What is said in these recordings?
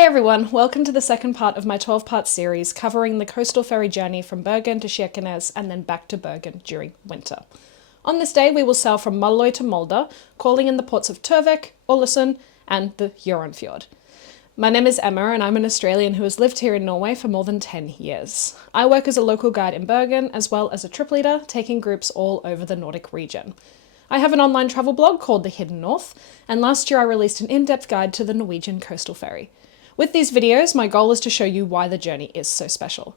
Hey everyone, welcome to the second part of my 12-part series covering the coastal ferry journey from Bergen to Kirkenes and then back to Bergen during winter. On this day we will sail from Maloy to Molde, calling in the ports of Torvik, Ålesund and the Hjørundfjord. My name is Emma and I'm an Australian who has lived here in Norway for more than 10 years. I work as a local guide in Bergen as well as a trip leader, taking groups all over the Nordic region. I have an online travel blog called The Hidden North, and last year I released an in-depth guide to the Norwegian coastal ferry. With these videos, my goal is to show you why the journey is so special.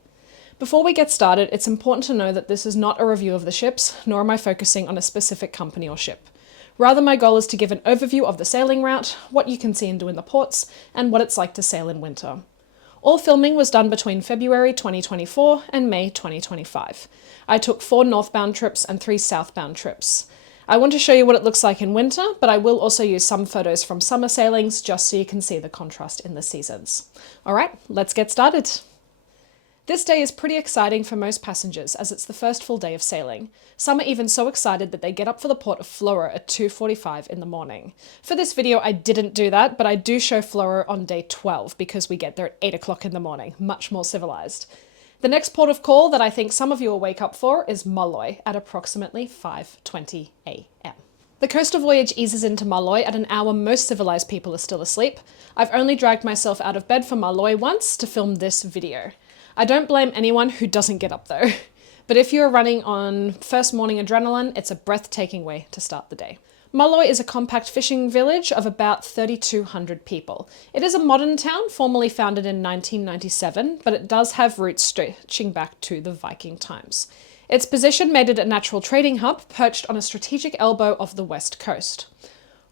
Before we get started, it's important to know that this is not a review of the ships, nor am I focusing on a specific company or ship. Rather, my goal is to give an overview of the sailing route, what you can see and do in the ports, and what it's like to sail in winter. All filming was done between February 2024 and May 2025. I took 4 northbound trips and 3 southbound trips. I want to show you what it looks like in winter, but I will also use some photos from summer sailings just so you can see the contrast in the seasons. Alright, let's get started. This day is pretty exciting for most passengers as it's the first full day of sailing. Some are even so excited that they get up for the port of Flora at 2:45 in the morning. For this video I didn't do that, but I do show Flora on day 12 because we get there at 8 o'clock in the morning, much more civilized. The next port of call that I think some of you will wake up for is Maloy at approximately 5:20 a.m. The coastal voyage eases into Maloy at an hour most civilized people are still asleep. I've only dragged myself out of bed for Maloy once to film this video. I don't blame anyone who doesn't get up though. But if you're running on first morning adrenaline, it's a breathtaking way to start the day. Maloy is a compact fishing village of about 3,200 people. It is a modern town, formally founded in 1997, but it does have roots stretching back to the Viking times. Its position made it a natural trading hub, perched on a strategic elbow of the west coast.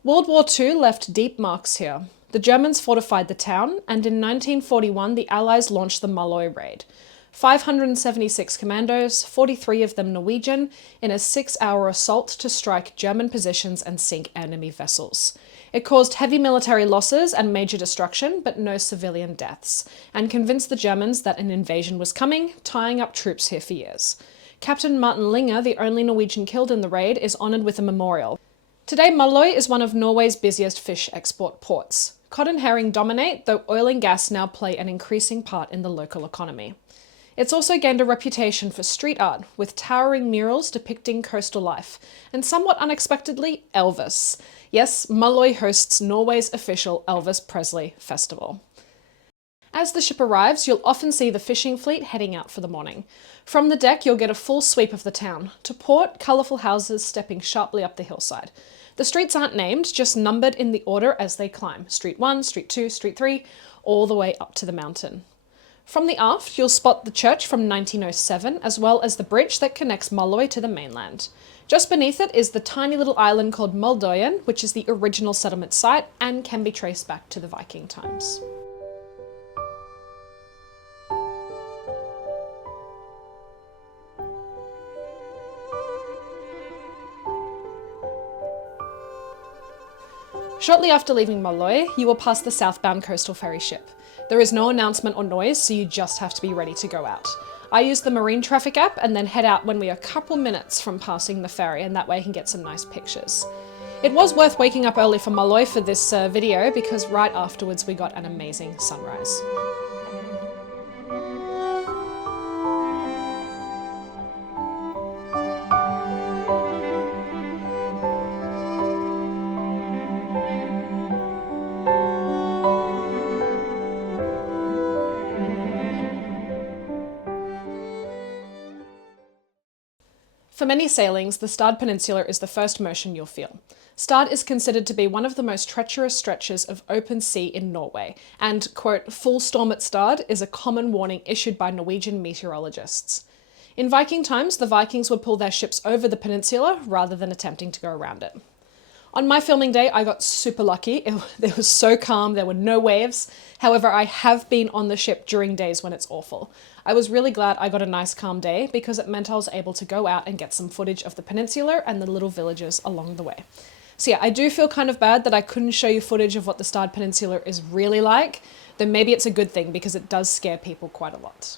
World War II left deep marks here. The Germans fortified the town, and in 1941 the Allies launched the Maloy raid. 576 commandos, 43 of them Norwegian, in a 6-hour assault to strike German positions and sink enemy vessels. It caused heavy military losses and major destruction, but no civilian deaths, and convinced the Germans that an invasion was coming, tying up troops here for years. Captain Martin Linge, the only Norwegian killed in the raid, is honoured with a memorial. Today Maloy is one of Norway's busiest fish export ports. Cod and herring dominate, though oil and gas now play an increasing part in the local economy. It's also gained a reputation for street art, with towering murals depicting coastal life, and somewhat unexpectedly, Elvis. Yes, Maloy hosts Norway's official Elvis Presley festival. As the ship arrives, you'll often see the fishing fleet heading out for the morning. From the deck, you'll get a full sweep of the town. To port, colourful houses stepping sharply up the hillside. The streets aren't named, just numbered in the order as they climb. Street 1, Street 2, Street 3, all the way up to the mountain. From the aft, you'll spot the church from 1907, as well as the bridge that connects Maloy to the mainland. Just beneath it is the tiny little island called Molde, which is the original settlement site and can be traced back to the Viking times. Shortly after leaving Maloy, you will pass the southbound coastal ferry ship. There is no announcement or noise, so you just have to be ready to go out. I use the marine traffic app and then head out when we are a couple minutes from passing the ferry, and that way I can get some nice pictures. It was worth waking up early for Maloy for this video because right afterwards we got an amazing sunrise. For many sailings, the Stad Peninsula is the first motion you'll feel. Stad is considered to be one of the most treacherous stretches of open sea in Norway, and, quote, full storm at Stad is a common warning issued by Norwegian meteorologists. In Viking times, the Vikings would pull their ships over the peninsula rather than attempting to go around it. On my filming day, I got super lucky. It was so calm, there were no waves. However, I have been on the ship during days when it's awful. I was really glad I got a nice calm day because it meant I was able to go out and get some footage of the peninsula and the little villages along the way. So yeah, I do feel kind of bad that I couldn't show you footage of what the Stad Peninsula is really like, though maybe it's a good thing because it does scare people quite a lot.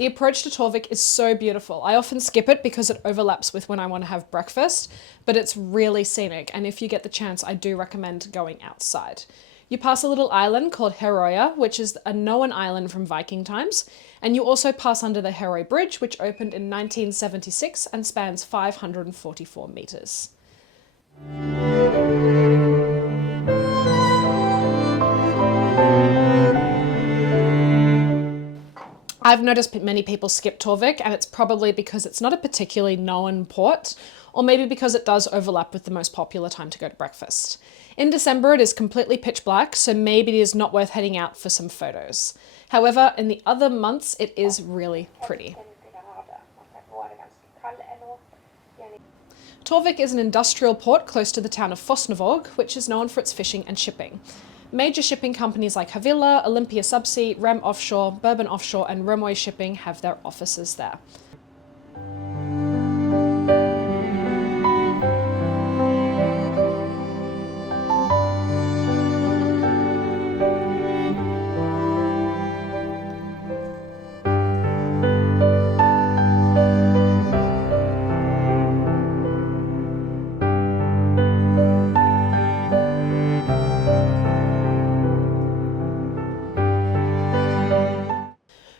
The approach to Torvik is so beautiful. I often skip it because it overlaps with when I want to have breakfast, but it's really scenic, and if you get the chance, I do recommend going outside. You pass a little island called Heroya, which is a known island from Viking times, and you also pass under the Heroy Bridge, which opened in 1976 and spans 544 metres. I've noticed many people skip Torvik, and it's probably because it's not a particularly known port, or maybe because it does overlap with the most popular time to go to breakfast. In December it is completely pitch black, so maybe it is not worth heading out for some photos. However, in the other months it is really pretty. Torvik is an industrial port close to the town of Fosnavåg, which is known for its fishing and shipping. Major shipping companies like Havila, Olympia Subsea, Rem Offshore, Bourbon Offshore and Rømøy Shipping have their offices there.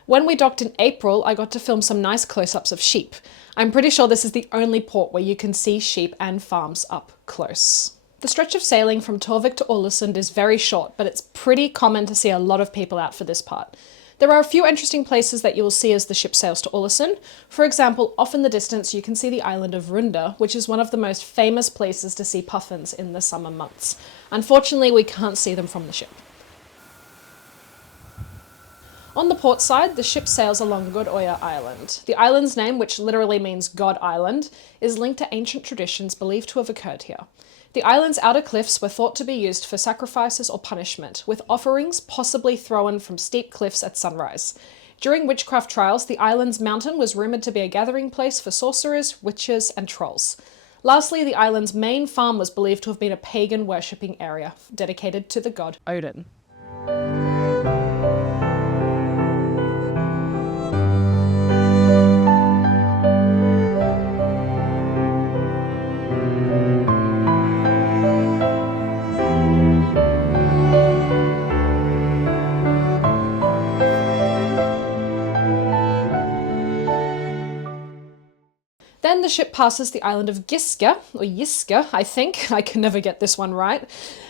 When we docked in April, I got to film some nice close-ups of sheep. I'm pretty sure this is the only port where you can see sheep and farms up close. The stretch of sailing from Torvik to Ålesund is very short, but it's pretty common to see a lot of people out for this part. There are a few interesting places that you will see as the ship sails to Ålesund. For example, off in the distance you can see the island of Runde, which is one of the most famous places to see puffins in the summer months. Unfortunately, we can't see them from the ship. On the port side, the ship sails along Godøya Island. The island's name, which literally means God Island, is linked to ancient traditions believed to have occurred here. The island's outer cliffs were thought to be used for sacrifices or punishment, with offerings possibly thrown from steep cliffs at sunrise. During witchcraft trials, the island's mountain was rumoured to be a gathering place for sorcerers, witches and trolls. Lastly, the island's main farm was believed to have been a pagan worshipping area dedicated to the god Odin. Then the ship passes the island of Giske, or Giske, I think. I can never get this one right.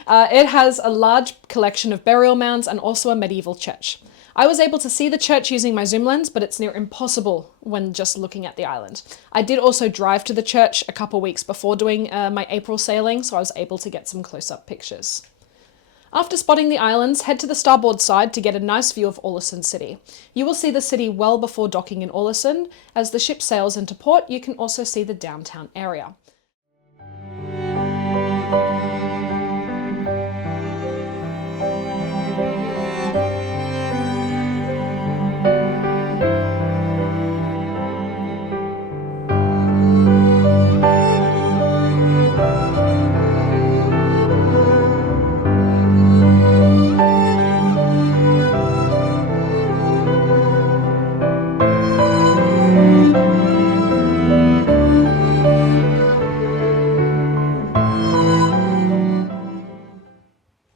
It has a large collection of burial mounds and also a medieval church. I was able to see the church using my zoom lens, but it's near impossible when just looking at the island. I did also drive to the church a couple weeks before doing my April sailing, so I was able to get some close-up pictures. After spotting the islands, head to the starboard side to get a nice view of Ålesund city. You will see the city well before docking in Ålesund. As the ship sails into port, you can also see the downtown area.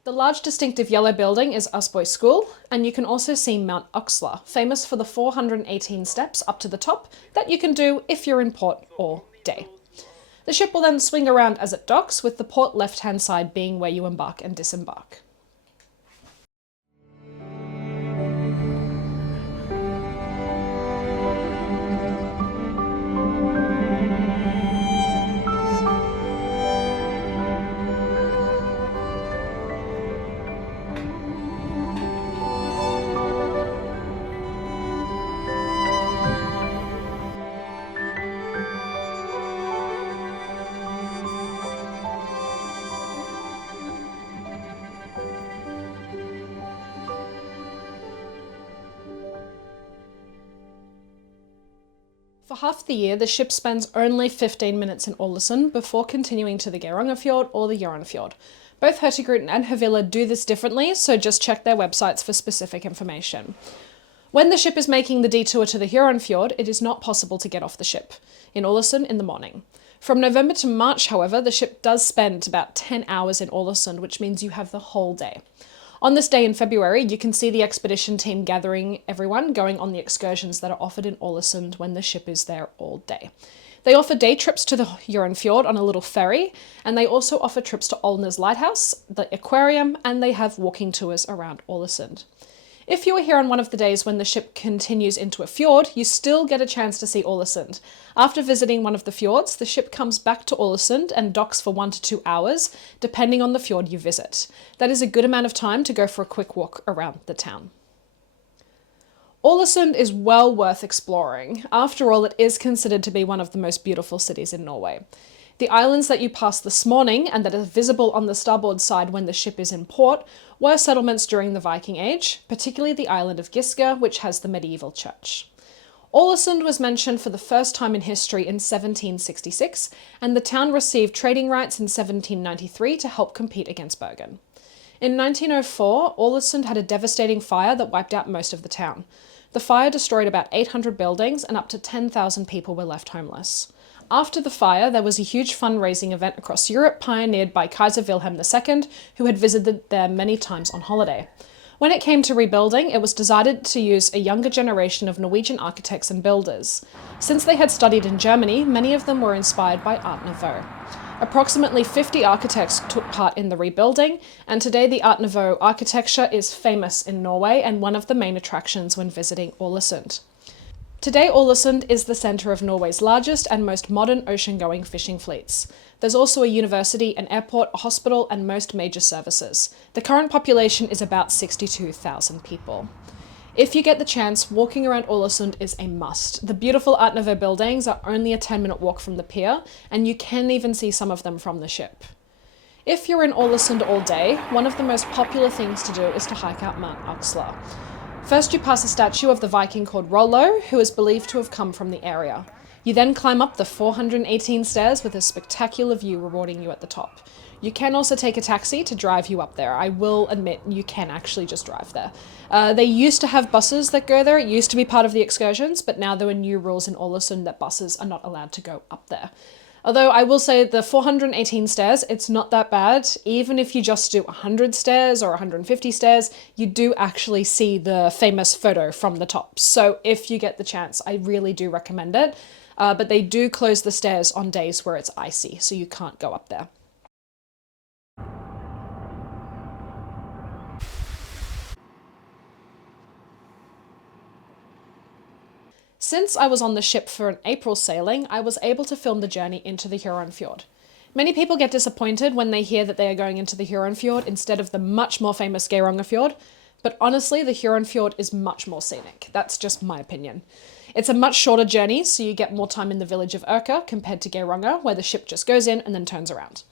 The large distinctive yellow building is Asboy School, and you can also see Mount Oxla, famous for the 418 steps up to the top that you can do if you're in port all day. The ship will then swing around as it docks, with the port left-hand side being where you embark and disembark. For half the year, the ship spends only 15 minutes in Ålesund before continuing to the Hjørundfjord or the Hjørundfjord. Both Hurtigruten and Havila do this differently, so just check their websites for specific information. When the ship is making the detour to the Hjørundfjord, it is not possible to get off the ship in Ålesund in the morning. From November to March, however, the ship does spend about 10 hours in Ålesund, which means you have the whole day. On this day in February, you can see the expedition team gathering everyone going on the excursions that are offered in Ålesund when the ship is there all day. They offer day trips to the Hjørundfjord on a little ferry, and they also offer trips to Ålesund's lighthouse, the aquarium, and they have walking tours around Ålesund. If you are here on one of the days when the ship continues into a fjord, you still get a chance to see Ålesund. After visiting one of the fjords, the ship comes back to Ålesund and docks for 1 to 2 hours, depending on the fjord you visit. That is a good amount of time to go for a quick walk around the town. Ålesund is well worth exploring. After all, it is considered to be one of the most beautiful cities in Norway. The islands that you passed this morning and that are visible on the starboard side when the ship is in port were settlements during the Viking Age, particularly the island of Giske, which has the medieval church. Ålesund was mentioned for the first time in history in 1766, and the town received trading rights in 1793 to help compete against Bergen. In 1904, Ålesund had a devastating fire that wiped out most of the town. The fire destroyed about 800 buildings and up to 10,000 people were left homeless. After the fire, there was a huge fundraising event across Europe pioneered by Kaiser Wilhelm II, who had visited there many times on holiday. When it came to rebuilding, it was decided to use a younger generation of Norwegian architects and builders. Since they had studied in Germany, many of them were inspired by Art Nouveau. Approximately 50 architects took part in the rebuilding, and today the Art Nouveau architecture is famous in Norway and one of the main attractions when visiting Ålesund. Today, Ålesund is the centre of Norway's largest and most modern ocean-going fishing fleets. There's also a university, an airport, a hospital, and most major services. The current population is about 62,000 people. If you get the chance, walking around Ålesund is a must. The beautiful Art Nouveau buildings are only a 10-minute walk from the pier, and you can even see some of them from the ship. If you're in Ålesund all day, one of the most popular things to do is to hike out Mount Aksla. First, you pass a statue of the Viking called Maloy, who is believed to have come from the area. You then climb up the 418 stairs with a spectacular view rewarding you at the top. You can also take a taxi to drive you up there. I will admit you can actually just drive there. They used to have buses that go there. It used to be part of the excursions, but now there are new rules in Ålesund that buses are not allowed to go up there. Although I will say the 418 stairs, it's not that bad. Even if you just do 100 stairs or 150 stairs, you do actually see the famous photo from the top. So if you get the chance, I really do recommend it. But they do close the stairs on days where it's icy, so you can't go up there. Since I was on the ship for an April sailing, I was able to film the journey into the Hjørundfjord. Many people get disappointed when they hear that they are going into the Hjørundfjord instead of the much more famous Hjørundfjord, but honestly, the Hjørundfjord is much more scenic. That's just my opinion. It's a much shorter journey, so you get more time in the village of Urke compared to Hjørundfjord, where the ship just goes in and then turns around.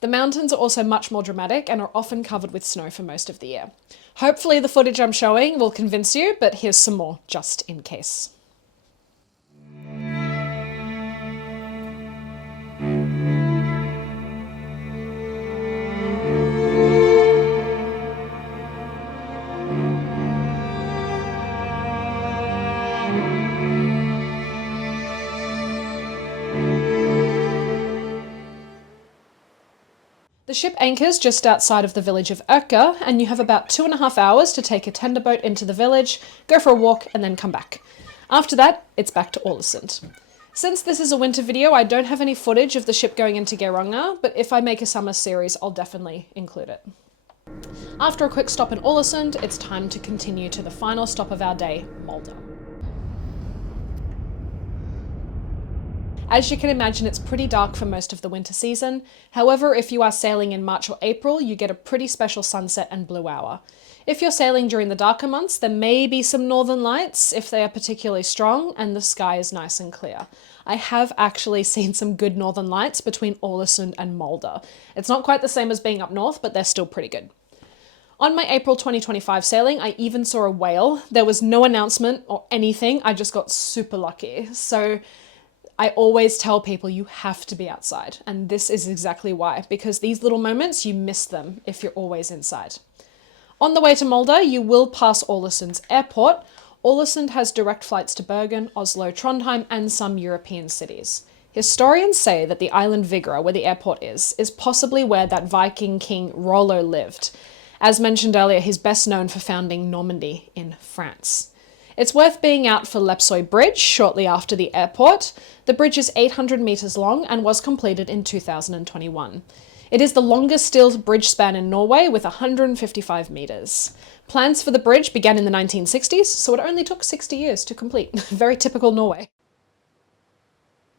The mountains are also much more dramatic and are often covered with snow for most of the year. Hopefully the footage I'm showing will convince you, but here's some more just in case. The ship anchors just outside of the village of Urke, and you have about 2.5 hours to take a tender boat into the village, go for a walk, and then come back. After that, it's back to Ålesund. Since this is a winter video, I don't have any footage of the ship going into Hjørundfjord, but if I make a summer series, I'll definitely include it. After a quick stop in Ålesund, it's time to continue to the final stop of our day, Molde. As you can imagine, it's pretty dark for most of the winter season. However, if you are sailing in March or April, you get a pretty special sunset and blue hour. If you're sailing during the darker months, there may be some northern lights if they are particularly strong and the sky is nice and clear. I have actually seen some good northern lights between Ålesund and Molde. It's not quite the same as being up north, but they're still pretty good. On my April 2025 sailing, I even saw a whale. There was no announcement or anything. I just got super lucky. So I always tell people you have to be outside, and this is exactly why, because these little moments, you miss them if you're always inside. On the way to Molde, you will pass Ålesund's airport. Ålesund has direct flights to Bergen, Oslo, Trondheim, and some European cities. Historians say that the island Vigra, where the airport is possibly where that Viking king Rollo lived. As mentioned earlier, he's best known for founding Normandy in France. It's worth being out for Lepsoy Bridge shortly after the airport. The bridge is 800 metres long and was completed in 2021. It is the longest steel bridge span in Norway with 155 metres. Plans for the bridge began in the 1960s, so it only took 60 years to complete. Very typical Norway.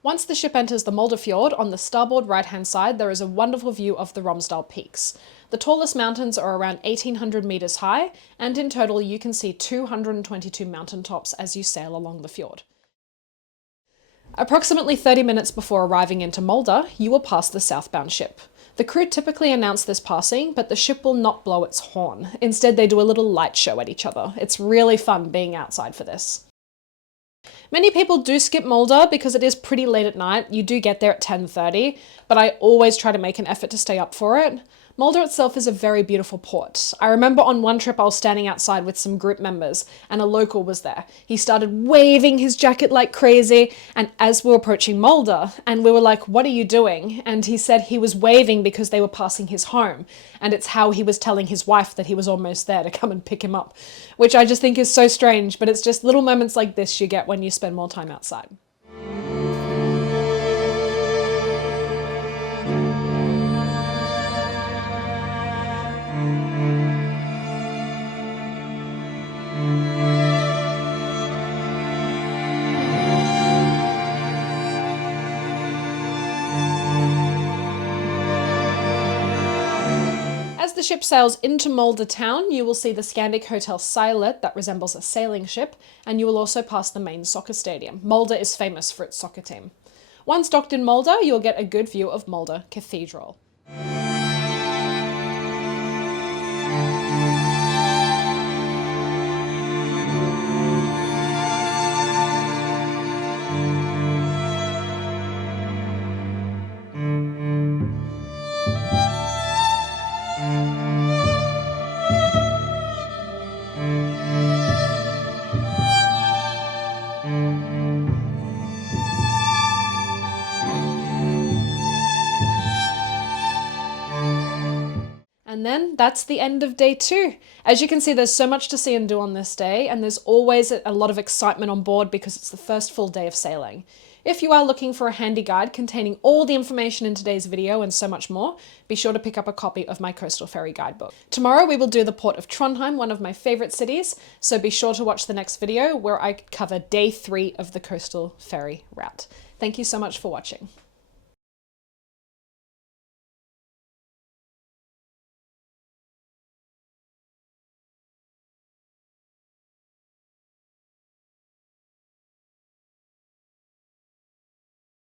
Once the ship enters the Molde fjord, on the starboard right-hand side there is a wonderful view of the Romsdal peaks. The tallest mountains are around 1,800 metres high, and in total you can see 222 mountain tops as you sail along the fjord. Approximately 30 minutes before arriving into Molde, you will pass the southbound ship. The crew typically announce this passing, but the ship will not blow its horn. Instead, they do a little light show at each other. It's really fun being outside for this. Many people do skip Molde because it is pretty late at night. You do get there at 10:30, but I always try to make an effort to stay up for it. Molde itself is a very beautiful port. I remember on one trip I was standing outside with some group members and a local was there. He started waving his jacket like crazy, and as we were approaching Molde, and we were like, "What are you doing?" And he said he was waving because they were passing his home, and it's how he was telling his wife that he was almost there to come and pick him up, which I just think is so strange, but it's just little moments like this you get when you spend more time outside. As the ship sails into Molde town, you will see the Scandic Hotel Seilet that resembles a sailing ship, and you will also pass the main soccer stadium. Molde is famous for its soccer team. Once docked in Molde, you'll get a good view of Molde Cathedral. And then that's the end of day 2. As you can see, there's so much to see and do on this day, and there's always a lot of excitement on board because it's the first full day of sailing. If you are looking for a handy guide containing all the information in today's video and so much more, be sure to pick up a copy of my Coastal Ferry guidebook. Tomorrow we will do the port of Trondheim, one of my favourite cities, so be sure to watch the next video where I cover day 3 of the Coastal Ferry route. Thank you so much for watching.